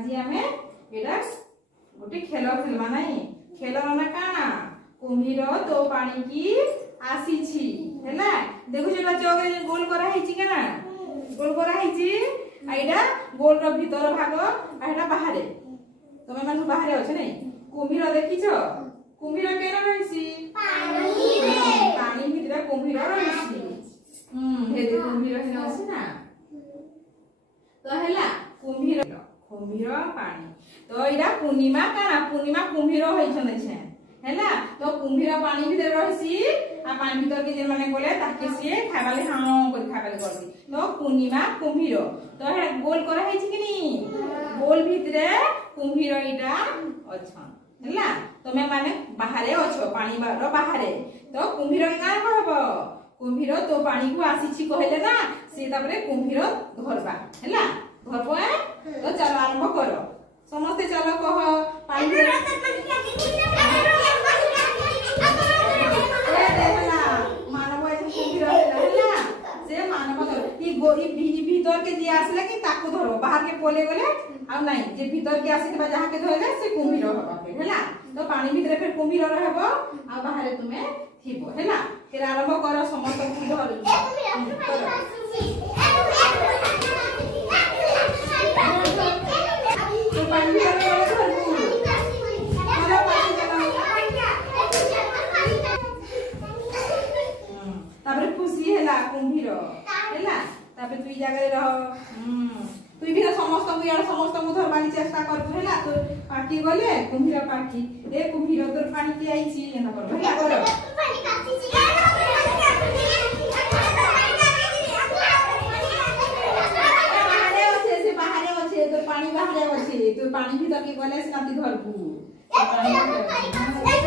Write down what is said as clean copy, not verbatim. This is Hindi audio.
आज आम एटा गोटे खेल खेलमा नहीं खेल ना काना कुम्भीर तो पानी की आसी है देखु चौक गोल कराई केना गोल कराई आईटा गोल रो भीतर भाग आईटा बाहर तमे मान बाहर अच्छे नहीं कुम्भीर देखिछ कुम्भीर केना रहिसी पानी भीतर कुम्भीर रहिसी हेदे कुम्भीर हेना अछि ना तो हैला कुम्भीर कुम्भीर पानी तो इडा पूर्णिमा काना पूर्णिमा कुम्भीर होइछन छे हैला तो कुम्भीर पानी भीतर रहिसी आ पानी भीतर के जे माने बोले ताके से खाबाले हां कर खाबाले करसी तो पूर्णिमा कुम्भीर तो हे गोल करा है कि नी गोल भीतरे कुम्भीर इटा अच्छा हैला तो मैं माने बाहरे अछो पानी बारो बाहरे तो कुम्भीर का कहबो कुम्भीर तो पानी को आसीछि कहले ना से तापरे कुम्भीर धरबा हैला धरबो तो चलो आरंभ करो समस्त चलो कह पानी मानव कुम्भीर हैला से मानव ई भीतर के जे आसले कि ताको धरो बाहर के पोले गले आ नहीं जे भीतर के आसी के जहां के धरले से कुम्भीर होबा हैला तो पानी भीतर फिर कुम्भीर रहबो आ बाहर तुमे थिबो हैला फिर आरंभ करो समस्त को धर तो पानी भीतर धरबू चलो पानी तापर खुशी हैला कुम्भीर हैला तापर तुई जगह रह तुई भी समस्त को यार समस्त को धरबानी चेष्टा करबू हैला तो पार्टी गले कुम्भीर पार्टी ए कुम्भीर तोर पानी के आईची एना कर हैला करो पानी काची छी बाहरे अच्छे तो पानी बाहरे अच्छे तो पानी भीतर के गले से नाती धरबू पानी